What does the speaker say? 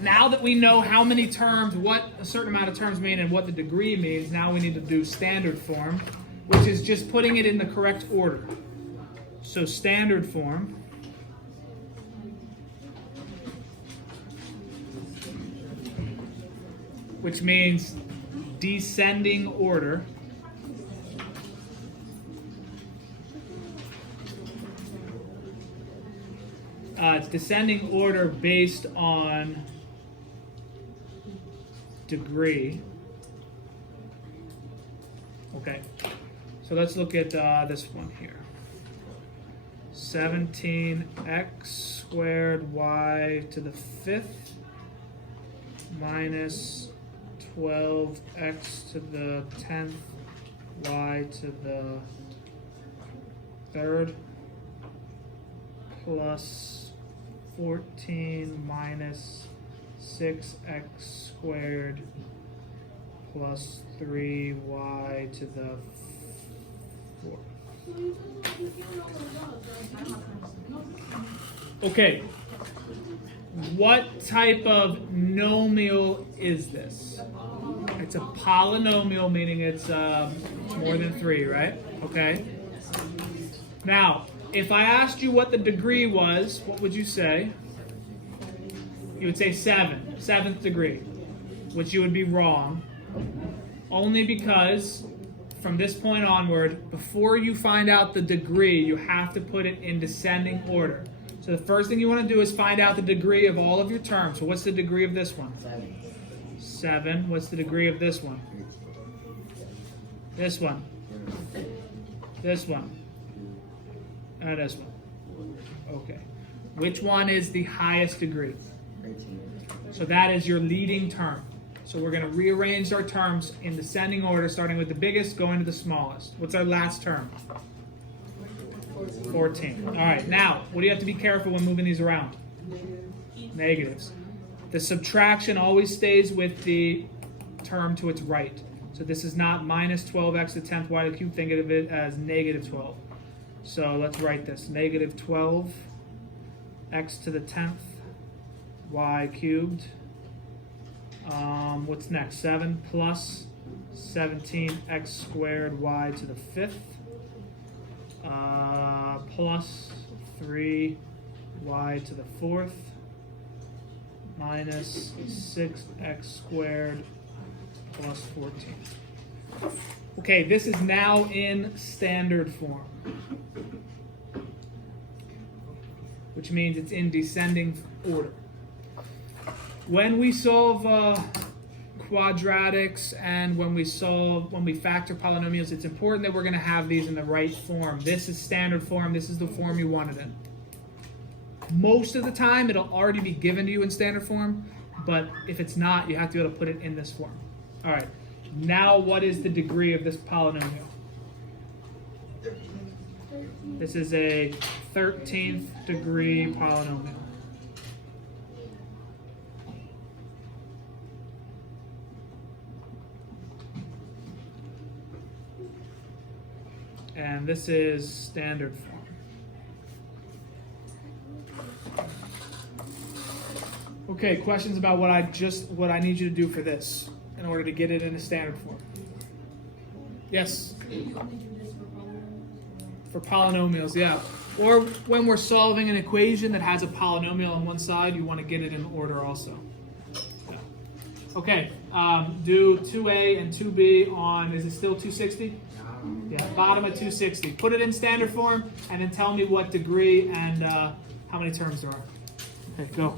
now that we know how many terms, what a certain amount of terms mean, and what the degree means, now we need to do standard form, which is just putting it in the correct order. So standard form which means descending order. It's descending order based on degree. Okay, so let's look at this one here. 17x squared y to the 5th minus 12x to the 10th y to the 3rd plus 14 minus 6x squared plus 3y to the 4th. Okay, what type of nomial is this? It's a polynomial, meaning it's more than 3, right? Okay. Now, if I asked you what the degree was, what would you say? You would say 7, 7th degree, which you would be wrong, only because from this point onward, before you find out the degree, you have to put it in descending order. So the first thing you want to do is find out the degree of all of your terms. So what's the degree of this one? 7. What's the degree of this one? This one. This one. And this one. Okay. Which one is the highest degree? So that is your leading term. So we're going to rearrange our terms in descending order, starting with the biggest, going to the smallest. What's our last term? 14. All right, now, what do you have to be careful when moving these around? Negatives. The subtraction always stays with the term to its right. So this is not minus 12x to the 10th y to the cube. Think of it as negative 12. So let's write this. Negative 12 x to the 10th y cubed. What's next? 7 plus 17x squared y to the 5th plus 3y to the 4th minus 6x squared plus 14. Okay, this is now in standard form, which means it's in descending order. When we solve quadratics and when we factor polynomials, it's important that we're going to have these in the right form. This is standard form. This is the form you want it in. Most of the time, it'll already be given to you in standard form, but if it's not, you have to be able to put it in this form. All right. Now, what is the degree of this polynomial? This is a 13th degree polynomial. And this is standard form. Okay, questions about what I need you to do for this in order to get it in a standard form? Yes? For polynomials, yeah. Or when we're solving an equation that has a polynomial on one side, you want to get it in order also. Yeah. Okay, do 2a and 2b on, is it still 260? Yeah, bottom of 260. Put it in standard form and then tell me what degree and how many terms there are. Okay, go.